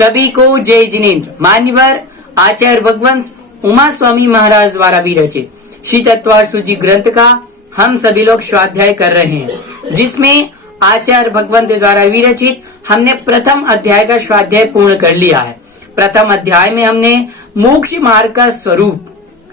सभी को जय जिनेन्द्र। मान्यवर आचार्य भगवंत उमा स्वामी महाराज द्वारा विरचित श्री तत्वार सूची ग्रंथ का हम सभी लोग स्वाध्याय कर रहे हैं, जिसमें आचार्य भगवंत द्वारा विरचित हमने प्रथम अध्याय का स्वाध्याय पूर्ण कर लिया है। प्रथम अध्याय में हमने मोक्ष मार्ग का स्वरूप,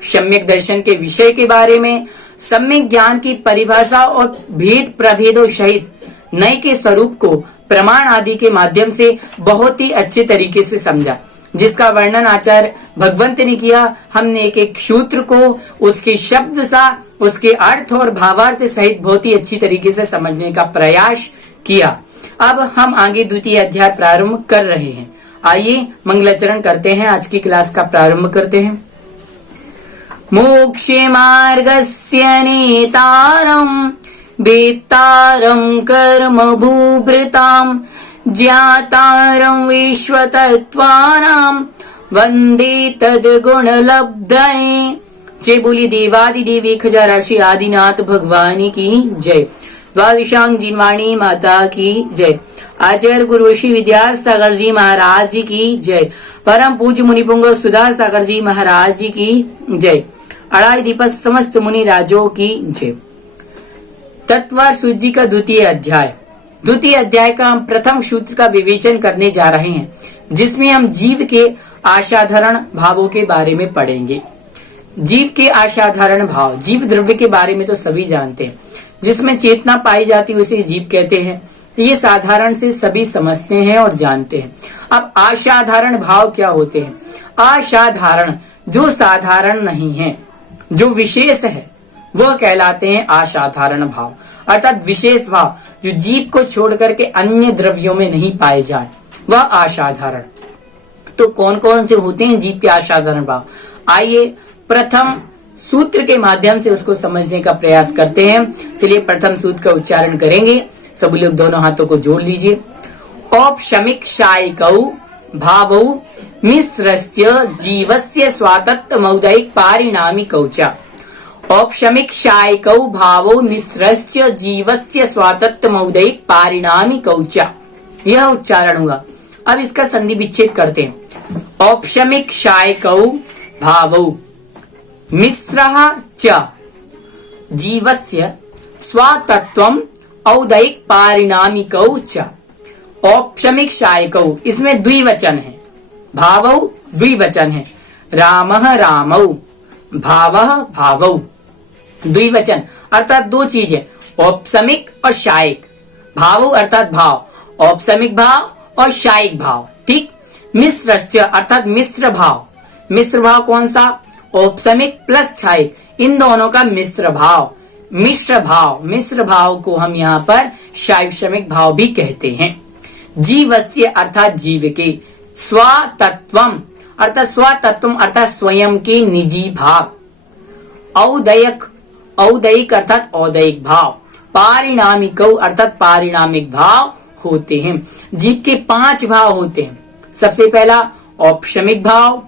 सम्यक दर्शन के विषय के बारे में, सम्यक ज्ञान की परिभाषा और भेद प्रभेदों सहित नए के स्वरूप को प्रमाण आदि के माध्यम से बहुत ही अच्छे तरीके से समझा, जिसका वर्णन आचार्य भगवंत ने किया। हमने एक एक सूत्र को उसके शब्द सा, उसके अर्थ और भावार्थ सहित बहुत ही अच्छी तरीके से समझने का प्रयास किया। अब हम आगे द्वितीय अध्याय प्रारंभ कर रहे हैं। आइए मंगलाचरण करते हैं, आज की क्लास का प्रारंभ करते हैं। मोक्षे मार्गस्य नेतारं वेत्तारं कर्म भूभृतां ज्ञातारं विश्वतत्त्वानां वंदे तद्गुणलब्धये। जय बोली देवादिदेव 1008 आदिनाथ भगवान की जय। द्वादशांग जिनवाणी माता की जय। आचार्य गुरु श्री विद्यासागर जी महाराज जी की जय। परम पूज्य मुनिपुंग सुधा सागर जी महाराज जी की जय। अड़ाई दीपक समस्त मुनि राजों की जय। तत्वार सूची का द्वितीय अध्याय का हम प्रथम सूत्र का विवेचन करने जा रहे हैं, जिसमें हम जीव के असाधारण भावों के बारे में पढ़ेंगे। जीव के असाधारण भाव, जीव द्रव्य के बारे में तो सभी जानते हैं, जिसमें चेतना पाई जाती है उसे जीव कहते हैं। ये साधारण से सभी समझते हैं और जानते हैं। अब असाधारण भाव क्या होते हैं? असाधारण जो साधारण नहीं है, जो विशेष है, वह कहलाते हैं असाधारण भाव, अर्थात विशेष भाव जो जीव को छोड़ करके अन्य द्रव्यों में नहीं पाए जाए, वह असाधारण। तो कौन कौन से होते हैं जीव के असाधारण भाव? आइए प्रथम सूत्र के माध्यम से उसको समझने का प्रयास करते हैं। चलिए प्रथम सूत्र का उच्चारण करेंगे। सभी लोग दोनों हाथों को जोड़ लीजिए। औपशमिक शायिकौ भावौ मिश्रस्य जीवस्य स्वातत्तमौदैक पारिणामिकौ च। औपशमिक शायिकौ भावौ मिश्रस्य जीवस्य स्वातत्तमौदैक पारिणामिकौ च। यह उच्चारण हुआ। अब इसका संधि विच्छेद करते हैं। औपशमिक शायिकौ भावौ मिश्रः च जीवस्य स्वातत्वम औदैक पारिणामिकौ च। औपशमिक शायिकौ, इसमें द्विवचन है, भावौ द्विवचन है, रामः रामौ, भावः भावौ, द्विवचन अर्थात दो चीजें, औपशमिक और शायिक। भावौ अर्थात भाव, औपशमिक भाव और शायिक भाव, ठीक। मिश्रस्य अर्थात मिश्र भाव। मिश्र भाव कौन सा? औपशमिक प्लस शायिक, इन दोनों का मिश्र भाव, मिश्र भाव। मिश्र भाव को हम यहाँ पर शायिक भाव भी कहते हैं। जीवस्य अर्थात जीव के, स्वतत्वम अर्थात स्वतत्वम अर्थात स्वयं के निजी भाव, औदैक औदैक अर्थात औदैक भाव, पारिणामिकौ अर्थात पारिणामिक भाव होते हैं। जीव के 5 भाव होते हैं। सबसे पहला औपशमिक भाव,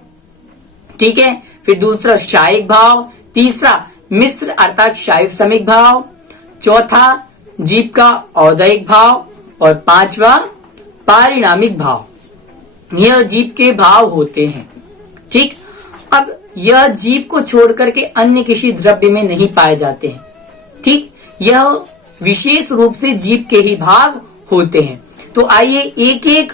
ठीक है, फिर दूसरा शायिक भाव, तीसरा मिश्र अर्थात शायिक भाव, चौथा जीव का औदैक भाव और 5वां पारिणामिक भाव। यह जीव के भाव होते हैं, ठीक। अब यह जीव को छोड़ करके अन्य किसी द्रव्य में नहीं पाए जाते हैं, ठीक। यह विशेष रूप से जीव के ही भाव होते हैं। तो आइए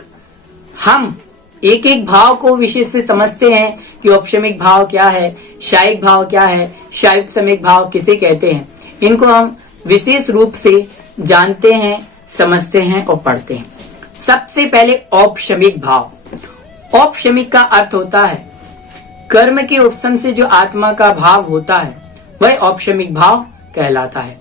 हम एक एक भाव को विशेष से समझते हैं कि औपशमिक भाव क्या है, शायिक भाव क्या है, शायिक भाव किसे कहते हैं। इनको हम विशेष रूप से जानते हैं, समझते हैं और पढ़ते हैं। सबसे पहले औपशमिक भाव। औपशमिक का अर्थ होता है कर्म के उपशम से जो आत्मा का भाव होता है, वह औपशमिक भाव कहलाता है।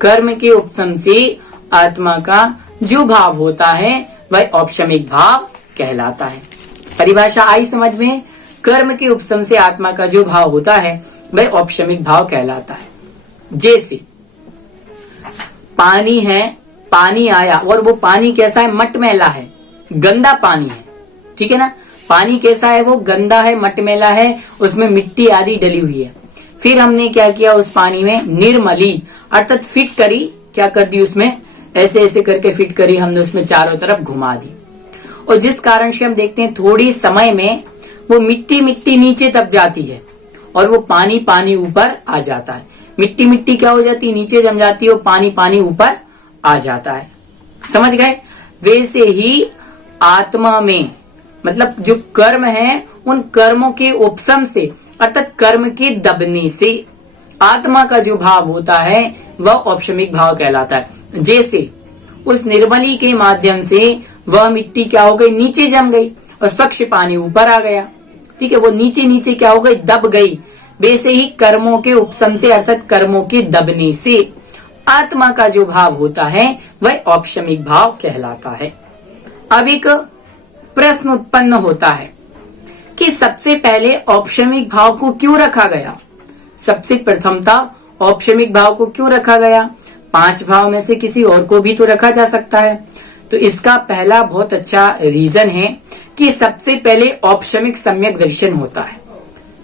कर्म के उपशम से आत्मा का जो भाव होता है, वह औपशमिक भाव कहलाता है। परिभाषा आई समझ में? कर्म के उपशम से आत्मा का जो भाव होता है, वह औपशमिक भाव कहलाता है। जैसे पानी है, पानी आया और वो पानी कैसा है? मटमैला है, गंदा पानी है, ठीक है ना। पानी कैसा है? वो गंदा है, मटमैला है, उसमें मिट्टी आदि डली हुई है। फिर हमने क्या किया? उस पानी में निर्मली अर्थात फिट करी, क्या कर दी उसमें? ऐसे ऐसे करके फिट करी हमने, उसमें चारों तरफ घुमा दी और जिस कारण से हम देखते हैं थोड़ी समय में वो मिट्टी मिट्टी नीचे दब जाती है और वो पानी पानी ऊपर आ जाता है। मिट्टी मिट्टी क्या हो जाती है, नीचे जम जाती है और पानी पानी ऊपर आ जाता है। समझ गए? वैसे ही आत्मा में मतलब जो कर्म है उन कर्मों के उपशम से अर्थात कर्म के दबने से आत्मा का जो भाव होता है वह औपशमिक भाव कहलाता है। जैसे उस निर्मली के माध्यम से वह मिट्टी क्या हो गई, नीचे जम गई और स्वच्छ पानी ऊपर आ गया। ठीक है, वो नीचे नीचे क्या हो गई, दब गई। वैसे ही कर्मों के उपशम से अर्थात कर्मों के दबने से आत्मा का जो भाव होता है वह औपशमिक भाव कहलाता है। अब एक प्रश्न उत्पन्न होता है कि सबसे पहले औपशमिक भाव को क्यों रखा गया? सबसे प्रथमता औपशमिक भाव को क्यों रखा गया? 5 भाव में से किसी और को भी तो रखा जा सकता है। तो इसका पहला बहुत अच्छा रीजन है कि सबसे पहले औपशमिक सम्यक दर्शन होता है।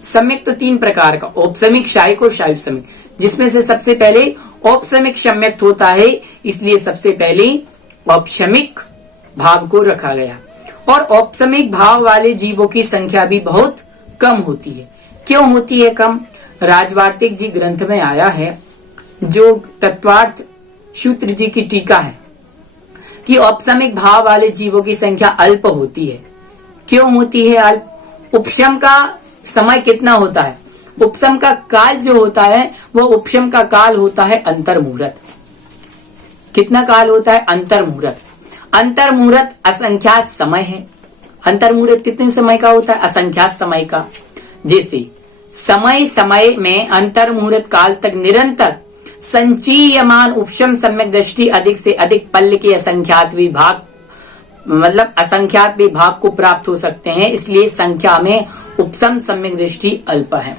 सम्यक तो 3 प्रकार का, औपशमिक, शायिक और शायिक सम्यक, जिसमें से सबसे पहले औपशमिक सम्यक होता है, इसलिए सबसे पहले औपशमिक भाव को रखा गया। और औपशमिक भाव वाले जीवों की संख्या भी बहुत कम होती है। क्यों होती है कम? राजवार्तिक जी ग्रंथ में आया है, जो तत्वार्थ सूत्र जी की टीका है, कि औपशमिक भाव वाले जीवों की संख्या अल्प होती है। क्यों होती है अल्प? उपशम का समय कितना होता है? उपशम का काल जो होता है वह उपशम का काल होता है अंतर्मुहूर्त। कितना काल होता है? अंतर्मुहूर्त। अंतर्मुहूर्त असंख्यात समय है। अंतर्मुहूर्त कितने समय का होता है? असंख्यात समय का। जैसे समय समय में अंतर्मुहूर्त काल तक निरंतर संचीयमान उपशम सम्यक दृष्टि अधिक से अधिक पल्ल के असंख्यात विभाग मतलब असंख्यात विभाग को प्राप्त हो सकते हैं, इसलिए संख्या में उपशम सम्यक दृष्टि अल्प है।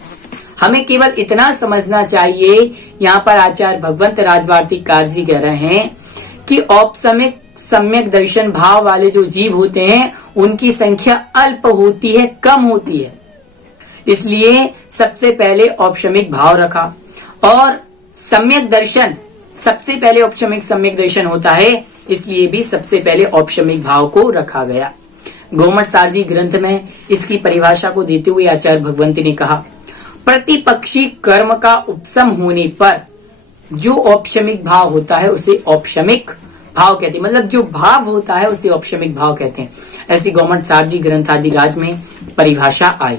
हमें केवल इतना समझना चाहिए, यहाँ पर आचार्य भगवंत राजवार्तिककार जी कह रहे हैं कि औपशमिक सम्यक दर्शन भाव वाले जो जीव होते हैं उनकी संख्या अल्प होती है, कम होती है, इसलिए सबसे पहले औपशमिक भाव रखा। और सम्यक दर्शन सबसे पहले औपशमिक सम्यक दर्शन होता है, इसलिए भी सबसे पहले औपशमिक भाव को रखा गया। गोमट सारजी ग्रंथ में इसकी परिभाषा को देते हुए आचार्य भगवंती ने कहा, प्रतिपक्षी कर्म का उपशम होने पर जो औपशमिक भाव होता है उसे औपशमिक भाव कहते हैं। मतलब जो भाव होता है उसे औपशमिक भाव कहते हैं। ऐसी गोमट सारजी ग्रंथ आदि राज में परिभाषा आई।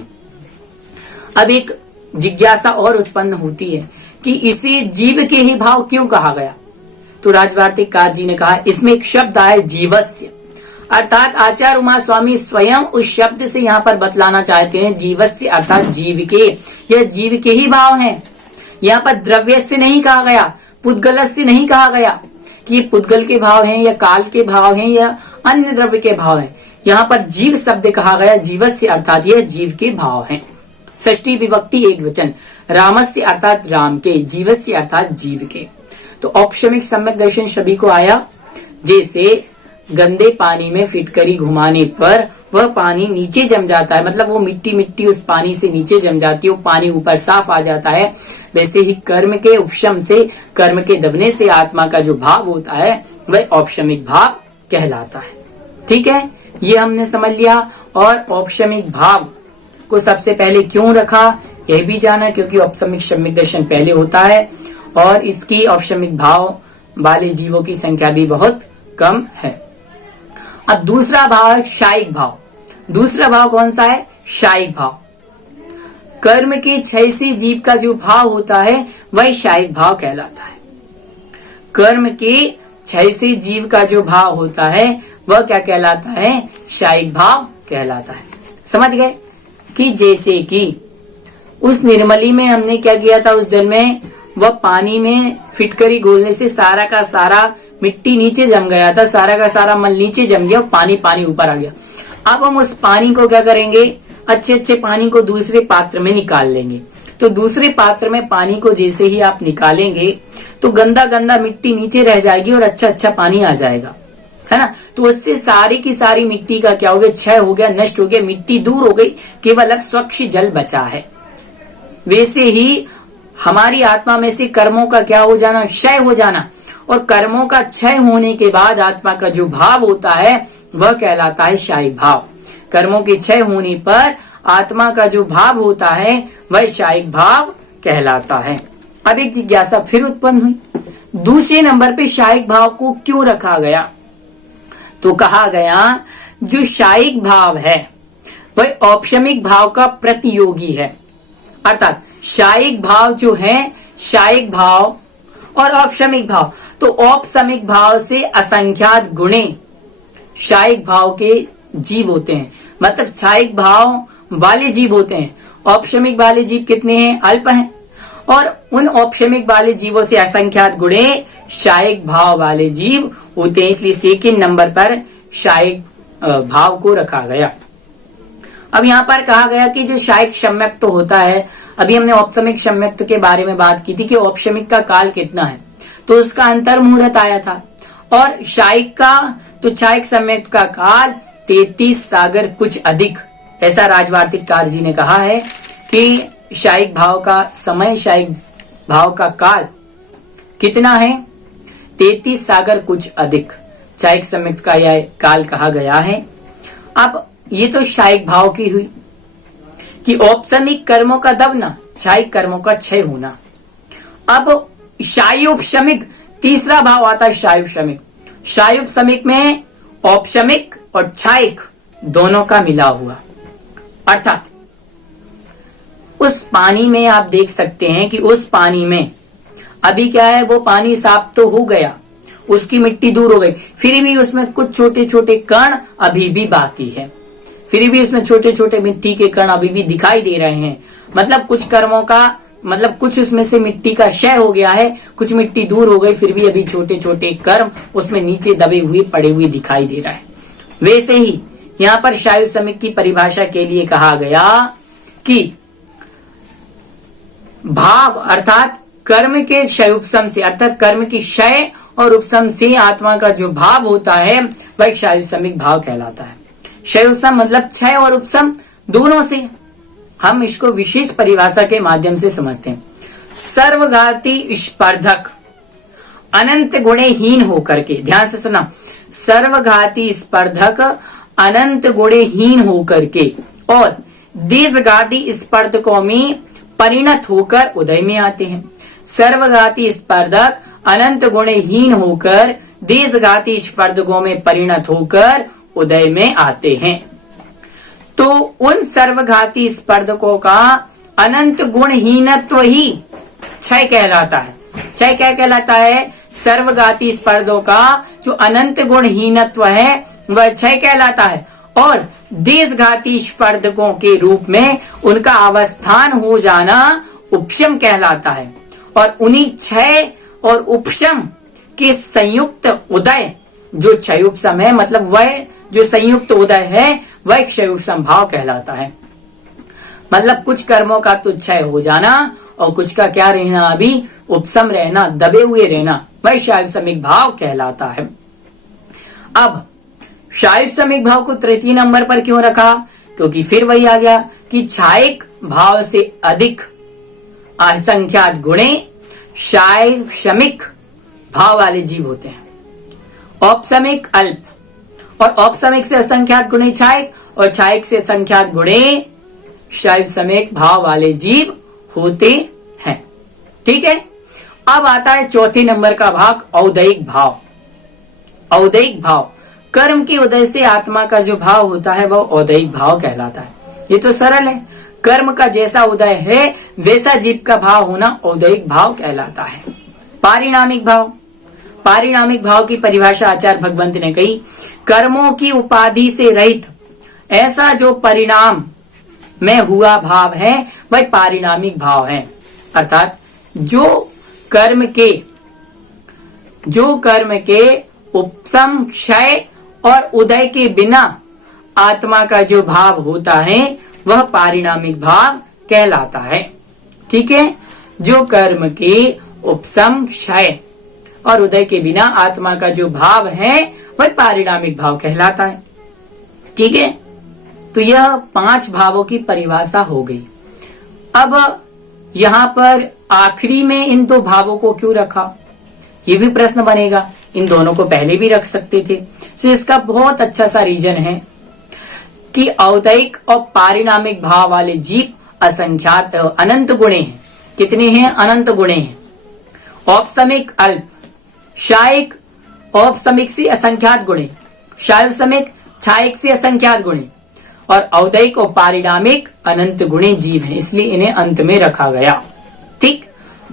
अब एक जिज्ञासा और उत्पन्न होती है कि इसे जीव के ही भाव क्यों कहा गया? तो राजवार्तिककार जी ने कहा, इसमें एक शब्द आया जीवस्य, अर्थात आचार्य उमा स्वामी स्वयं उस शब्द से यहाँ पर बतलाना चाहते हैं जीवस्य अर्थात जीव के। यह जीव के ही भाव हैं। यहाँ पर द्रव्य से नहीं कहा गया, पुद्गल से नहीं कहा गया कि ये पुद्गल के भाव हैं या काल के भाव हैं या अन्य द्रव्य के भाव हैं। यहाँ पर जीव शब्द कहा गया, जीवस्य अर्थात यह जीव के भाव हैं। षष्ठी विभक्ति एक वचन, रामस्य अर्थात राम के, जीवस्य अर्थात जीव के। तो औपशमिक सम्यक दर्शन सभी को आया। जैसे गंदे पानी में फिटकरी घुमाने पर वह पानी नीचे जम जाता है, मतलब वो मिट्टी मिट्टी उस पानी से नीचे जम जाती है, वो पानी ऊपर साफ आ जाता है। वैसे ही कर्म के उपशम से, कर्म के दबने से आत्मा का जो भाव होता है वह औपशमिक भाव कहलाता है। ठीक है, ये हमने समझ लिया। और औपशमिक भाव को सबसे पहले क्यों रखा यह भी जाना, क्योंकि औपशमिक सम्यक दर्शन पहले होता है और इसकी औपशमिक भाव वाले जीवों की संख्या भी बहुत कम है। अब दूसरा भाव है शायिक भाव। दूसरा भाव कौन सा है? शायिक भाव। कर्म के क्षय से जीव का जो भाव होता है वह शायिक भाव कहलाता है। कर्म के क्षय से जीव का जो भाव होता है वह क्या कहलाता है? शायिक भाव कहलाता है। समझ गए कि जैसे कि उस निर्मली में हमने क्या किया था, उस जल में वह पानी में फिटकरी घोलने से सारा का सारा मिट्टी नीचे जम गया था, सारा का सारा मल नीचे जम गया, पानी पानी ऊपर आ गया। अब हम उस पानी को क्या करेंगे, अच्छे अच्छे पानी को दूसरे पात्र में निकाल लेंगे। तो दूसरे पात्र में पानी को जैसे ही आप निकालेंगे तो गंदा गंदा मिट्टी नीचे रह जाएगी और अच्छा अच्छा पानी आ जाएगा, है ना। तो उससे सारी की सारी मिट्टी का क्या हो गया, क्षय हो गया, नष्ट हो गया, मिट्टी दूर हो गई, केवल अब स्वच्छ जल बचा है। वैसे ही हमारी आत्मा में से कर्मों का क्या हो जाना, क्षय हो जाना। और कर्मों का क्षय होने के बाद आत्मा का जो भाव होता है वह कहलाता है शायिक भाव। कर्मों के क्षय होने पर आत्मा का जो भाव होता है वह शायिक भाव कहलाता है। अब एक जिज्ञासा फिर उत्पन्न हुई, दूसरे नंबर पे शायिक भाव को क्यों रखा गया? तो कहा गया जो शायिक भाव है वह औपशमिक भाव का प्रतियोगी है। अर्थात शायिक भाव जो है, शायिक भाव और औपशमिक भाव, तो औपशमिक भाव से असंख्यात गुणे शायिक भाव के जीव होते हैं, मतलब शायिक भाव वाले जीव होते हैं। औपशमिक वाले जीव कितने हैं? अल्प हैं। और उन औपशमिक वाले जीवों से असंख्यात गुणे शायिक भाव वाले जीव होते हैं, इसलिए सेकंड नंबर पर शायिक भाव को रखा गया। अब यहाँ पर कहा गया कि जो शायिक सम्यक्त तो होता है, अभी हमने औपशमिक सम्यक्त के बारे में बात की थी कि औपशमिक का काल कितना है, तो उसका अंतर मुहूर्त आया था। और शायिक का, तो शायिक सम्यक्त का काल 33 सागर कुछ अधिक, ऐसा राजवार्तिककार जी ने कहा है कि शायिक भाव का समय, शायिक भाव का काल कितना है? 33 सागर कुछ अधिक शायिक सम्यक्त का यह काल कहा गया है। अब ये तो शायिक भाव की हुई कि औपशमिक कर्मों का दबना, शायिक कर्मों का क्षय होना। अब शायोपशमिक तीसरा भाव आता है शायोपशमिक। शायोपशमिक में औपशमिक और क्षायिक दोनों का मिला हुआ, अर्थात उस पानी में आप देख सकते हैं कि उस पानी में अभी क्या है, वो पानी साफ तो हो गया, उसकी मिट्टी दूर हो गई, फिर भी उसमें कुछ छोटे छोटे कण अभी भी बाकी है, फिर भी उसमें छोटे छोटे मिट्टी के कण अभी भी दिखाई दे रहे हैं। मतलब कुछ कर्मों का, मतलब कुछ उसमें से मिट्टी का क्षय हो गया है, कुछ मिट्टी दूर हो गई, फिर भी अभी छोटे छोटे कर्म उसमें नीचे दबे हुए पड़े हुए दिखाई दे रहा है। वैसे ही यहाँ पर शायोपशमिक की परिभाषा के लिए कहा गया कि भाव अर्थात कर्म के क्षय उपशम से, अर्थात कर्म की क्षय और उपशम से आत्मा का जो भाव होता है वह शायोपशमिक भाव कहलाता है। क्षय उपशम मतलब क्षय और उपशम दोनों से, हम इसको विशेष परिभाषा के माध्यम से समझते हैं। सर्वघाती स्पर्धक अनंत गुणेहीन होकर के, ध्यान से सुना, सर्वघाती स्पर्धक अनंत गुणेहीन होकर के और देशघाती स्पर्धकों में परिणत होकर उदय में आते हैं। सर्वघाती स्पर्धक अनंत गुणहीन होकर देशघाती स्पर्धकों में परिणत होकर उदय में आते हैं। तो उन सर्वघाती स्पर्धकों का अनंत गुणहीनत्व ही क्षय कहलाता है। क्षय क्या कहलाता है? सर्वघाती स्पर्धों का जो अनंत गुणहीनत्व है वह क्षय कहलाता है, और देशघाती स्पर्धकों के रूप में उनका अवस्थान हो जाना उपशम कहलाता है। और उन्हीं क्षय और उपशम के संयुक्त उदय जो क्षयोपशम है, मतलब वह जो संयुक्त उदय है वह क्षयोपशम भाव कहलाता है। मतलब कुछ कर्मों का तो क्षय हो जाना और कुछ का क्या रहना, अभी उपशम रहना, दबे हुए रहना, वह शायोपशमिक भाव कहलाता है। अब शायोपशमिक भाव को तृतीय नंबर पर क्यों रखा? क्योंकि फिर वही आ गया कि क्षायिक भाव से अधिक असंख्यात गुणे शायोपशमिक भाव वाले जीव होते हैं। औपशमिक अल्प और औपशमिक से असंख्यात गुणे क्षायिक और क्षायिक से असंख्यात गुणे शायोपशमिक भाव वाले जीव होते हैं। ठीक है। अब आता है चौथे नंबर का भाग, औदैहिक भाव। औदैहिक भाव कर्म के उदय से आत्मा का जो भाव होता है वह औदैहिक भाव कहलाता है। ये तो सरल है, कर्म का जैसा उदय है वैसा जीव का भाव होना औदैहिक भाव कहलाता है। पारिणामिक भाव, पारिणामिक भाव की परिभाषा आचार्य भगवंत ने कही, कर्मों की उपाधि से रहित ऐसा जो परिणाम में हुआ भाव है वह पारिणामिक भाव है। अर्थात जो कर्म के उपशम, क्षय और उदय के बिना आत्मा का जो भाव होता है वह पारिणामिक भाव कहलाता है। ठीक है। जो कर्म के उपशम, क्षय और उदय के बिना आत्मा का जो भाव है वह पारिणामिक भाव कहलाता है। ठीक है। तो यह 5 भावों की परिभाषा हो गई। अब यहाँ पर आखिरी में इन 2 भावों को क्यों रखा, ये भी प्रश्न बनेगा। इन दोनों को पहले भी रख सकते थे, तो इसका बहुत अच्छा सा रीजन है कि औदैहिक और पारिणामिक भाव वाले जीव असंख्यात अनंत गुणे हैं। कितने हैं? अनंत गुणे हैं। औपसमिक अल्प, शायिक औपसमिक से असंख्यात गुणे, शायुसमिक छायिक से असंख्यात गुणे, और औदैहिक और पारिणामिक अनंत गुणे जीव हैं, इसलिए इन्हें अंत में रखा गया। ठीक।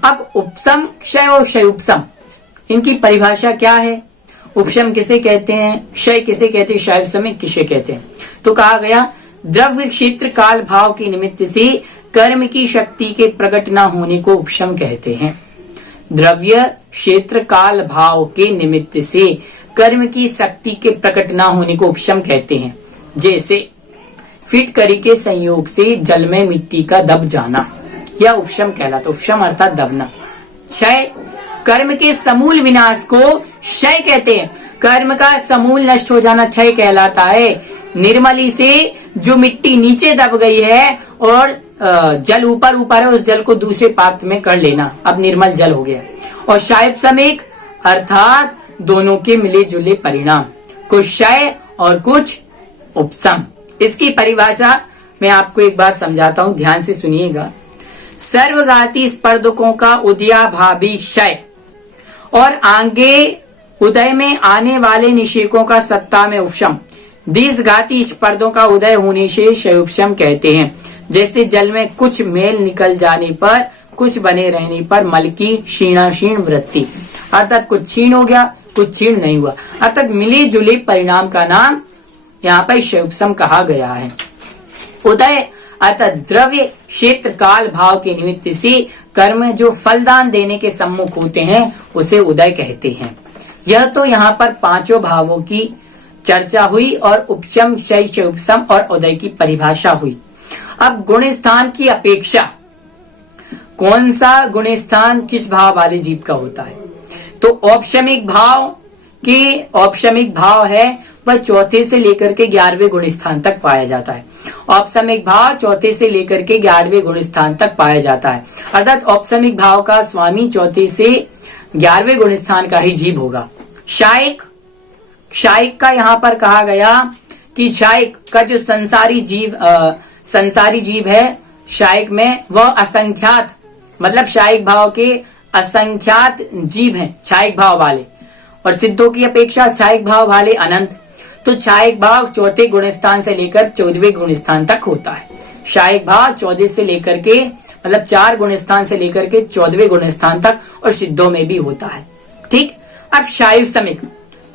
अब उपसम, क्षय और क्षयोपसम, इनकी परिभाषा क्या है? उपशम किसे कहते हैं, क्षय किसे कहते हैं, शायुसमिक किसे कहते हैं? तो कहा गया द्रव्य क्षेत्र काल भाव के निमित्त से कर्म की शक्ति के प्रकट न होने को उपशम कहते हैं। द्रव्य क्षेत्र काल भाव के निमित्त से कर्म की शक्ति के प्रकट न होने को उपशम कहते हैं। जैसे फिटकरी के संयोग से जल में मिट्टी का दब जाना, यह उपशम कहलाता। उपशम अर्थात दबना। क्षय, कर्म के समूल विनाश को क्षय कहते हैं। कर्म का समूल नष्ट हो जाना क्षय कहलाता है। निर्मली से जो मिट्टी नीचे दब गई है और जल ऊपर ऊपर है, उस जल को दूसरे पात्र में कर लेना, अब निर्मल जल हो गया। और शायुपसमिक अर्थात दोनों के मिले जुले परिणाम, कुछ क्षय और कुछ उपशम। इसकी परिभाषा मैं आपको एक बार समझाता हूं, ध्यान से सुनिएगा। सर्वघाती स्पर्धकों का उदयाभावी क्षय और आगे उदय में आने वाले निषेकों का सत्ता में उपशम, दीर्घघाती स्पर्धों का उदय होने से क्षयोपशम कहते हैं। जैसे जल में कुछ मेल निकल जाने पर, कुछ बने रहने पर मल की क्षीणाशीण वृत्ति, अर्थात कुछ क्षीण हो गया, कुछ क्षीण नहीं हुआ, अर्थात मिले जुले परिणाम का नाम यहाँ पर क्षयोपशम कहा गया है। उदय अर्थात द्रव्य क्षेत्र काल भाव के निमित्त से कर्म जो फलदान देने के सम्मुख होते हैं उसे उदय कहते हैं। यह तो यहाँ पर पांचों भावों की चर्चा हुई और उपशम, क्षय, क्षयोपशम और उदय की परिभाषा हुई। अब गुण स्थान की अपेक्षा कौन सा गुण स्थान किस भाव वाले जीव का होता है? तो औपशमिक भाव है वह चौथे से लेकर के 11वें गुण स्थान तक पाया जाता है। औपशमिक भाव चौथे से लेकर के 11वें गुण स्थान तक पाया जाता है, अर्थात औपशमिक भाव का स्वामी चौथे से 11वें गुण स्थान का ही जीव होगा। शायिक, शायिक का यहाँ पर कहा गया कि शायिक का जो संसारी जीव है, शायिक में वह असंख्यात, मतलब शायिक भाव के असंख्यात जीव हैं शायिक भाव वाले, और सिद्धों की अपेक्षा शायिक भाव वाले अनंत। तो शायिक भाव चौथे गुण स्थान से लेकर 14वें गुण स्थान तक होता है। शायिक भाव 14 से लेकर के मतलब 4 गुण स्थान से लेकर के 14वें गुण स्थान तक, और सिद्धों में भी होता है। ठीक। अब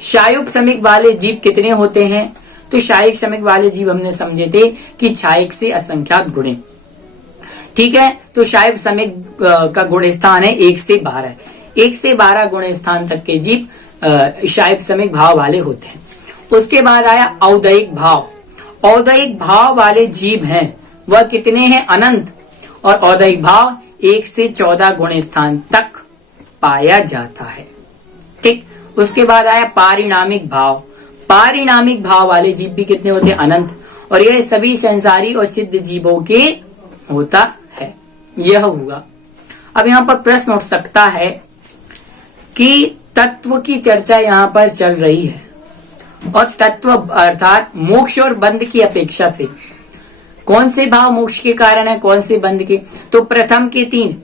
शायुपसमिक वाले जीव कितने होते हैं? तो शायिक समिक वाले जीव हमने समझे थे कि शायिक से असंख्यात गुणे। ठीक है। तो शायुपसमिक का गुण स्थान है 1 से 12। 1 से 12 गुण स्थान तक के जीव शायुपसमिक भाव वाले होते हैं। उसके बाद आया औदैहिक भाव। औदैहिक भाव वाले जीव हैं वह कितने हैं? अनंत। और औदैहिक भाव 1 से 14 गुण स्थान तक पाया जाता है। ठीक। उसके बाद आया पारिणामिक भाव। पारिणामिक भाव वाले जीव भी कितने होते हैं? अनंत। और यह सभी संसारी और सिद्ध जीवों के होता है। यह हुआ। अब यहाँ पर प्रश्न उठ सकता है कि तत्व की चर्चा यहाँ पर चल रही है, और तत्व अर्थात मोक्ष और बंध की अपेक्षा से कौन से भाव मोक्ष के कारण है, कौन से बंध के? तो प्रथम के 3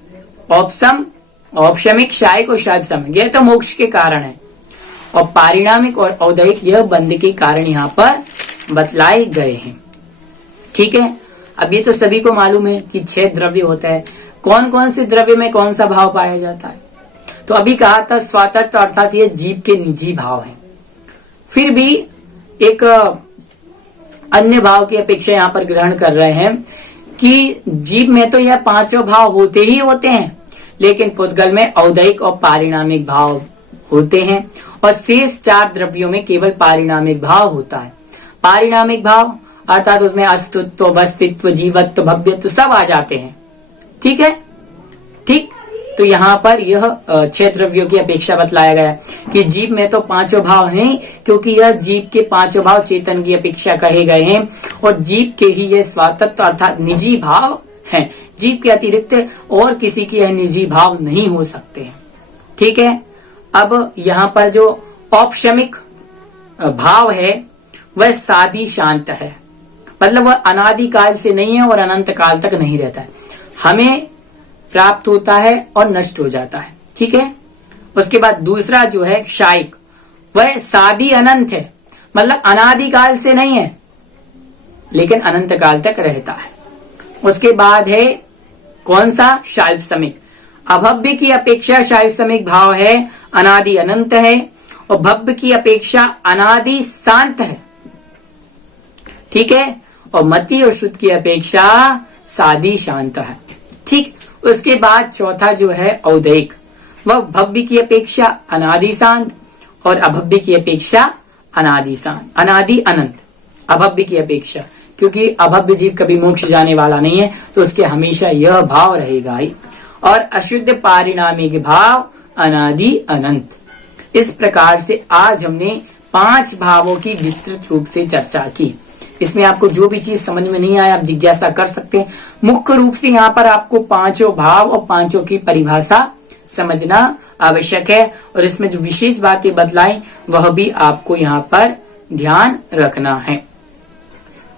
औपशम, औपशमिक, शायिक और शायुपसमिक, यह तो मोक्ष के कारण है, और पारिणामिक और औदैहिक यह बंध के कारण यहाँ पर बतलाए गए हैं। ठीक है। अब ये तो सभी को मालूम है कि 6 द्रव्य होता है। कौन कौन से द्रव्य में कौन सा भाव पाया जाता है? तो अभी कहा था स्वातत्व अर्थात ये जीव के निजी भाव हैं। फिर भी एक अन्य भाव की अपेक्षा यहाँ पर ग्रहण कर रहे हैं कि जीव में तो यह 5 भाव होते ही होते हैं, लेकिन पुद्गल में औदैहिक और पारिणामिक भाव होते हैं, और शेष 4 द्रव्यों में केवल पारिणामिक भाव होता है। पारिणामिक भाव अर्थात उसमें अस्तित्व, वस्तित्व, जीवत्व, भव्यत्व सब आ जाते हैं। ठीक है। ठीक। तो यहाँ पर यह 6 द्रव्यों की अपेक्षा बतलाया गया कि जीव में तो 5 भाव हैं, क्योंकि यह जीव के 5 भाव चेतन की अपेक्षा कहे गए हैं, और जीव के ही यह स्वातत्व अर्थात निजी भाव हैं। जीव के अतिरिक्त और किसी के यह निजी भाव नहीं हो सकते हैं। ठीक है। अब यहाँ पर जो औपशमिक भाव है वह सादी शांत है, मतलब वह अनादिकाल से नहीं है और अनंत काल तक नहीं रहता है, हमें प्राप्त होता है और नष्ट हो जाता है। ठीक है। उसके बाद दूसरा जो है क्षायिक, वह सादी अनंत है, मतलब अनादिकाल से नहीं है लेकिन अनंत काल तक रहता है। उसके बाद है कौन सा, शाल्पसमिक। अभव्य की अपेक्षा शाल्पसमिक भाव है अनादि अनंत है, और भव्य की अपेक्षा अनादि शांत है। ठीक है। और मति और शुद्ध की अपेक्षा सादी शांत है। ठीक। उसके बाद चौथा जो है औदैक, वह भव्य की अपेक्षा अनादि शांत और अभव्य की अपेक्षा अनादि शांत, अनादि अनंत, अभव्य की अपेक्षा, क्योंकि अभव्य जीव कभी मोक्ष जाने वाला नहीं है तो उसके हमेशा यह भाव रहेगा ही। और अशुद्ध पारिणामिक भाव अनादि अनंत। इस प्रकार से आज हमने 5 भावों की विस्तृत रूप से चर्चा की। इसमें आपको जो भी चीज समझ में नहीं आया आप जिज्ञासा कर सकते हैं। मुख्य रूप से यहाँ पर आपको 5 भाव और 5 की परिभाषा समझना आवश्यक है, और इसमें जो विशेष बातें बतलाई वह भी आपको यहाँ पर ध्यान रखना है।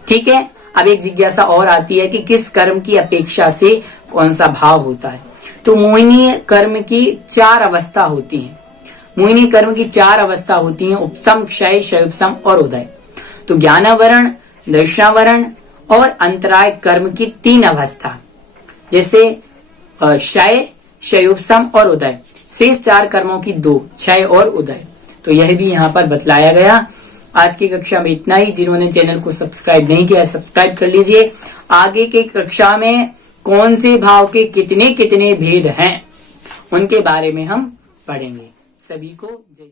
ठीक है। अब एक जिज्ञासा और आती है कि किस कर्म की अपेक्षा से कौन सा भाव होता है। तो मोहिनी कर्म की 4 अवस्था होती हैं। मोहिनी कर्म की 4 अवस्था होती हैं, उपसम, क्षय, क्षयोपसम और उदय। तो ज्ञानावरण, दर्शनावरण और अंतराय कर्म की 3 अवस्था, जैसे क्षय, क्षयोपसम और उदय। शेष 4 कर्मों की 2, क्षय और उदय। तो यह भी यहाँ पर बतलाया गया। आज की कक्षा में इतना ही। जिन्होंने चैनल को सब्सक्राइब नहीं किया सब्सक्राइब कर लीजिए। आगे की कक्षा में कौन से भाव के कितने कितने भेद हैं उनके बारे में हम पढ़ेंगे। सभी को जय।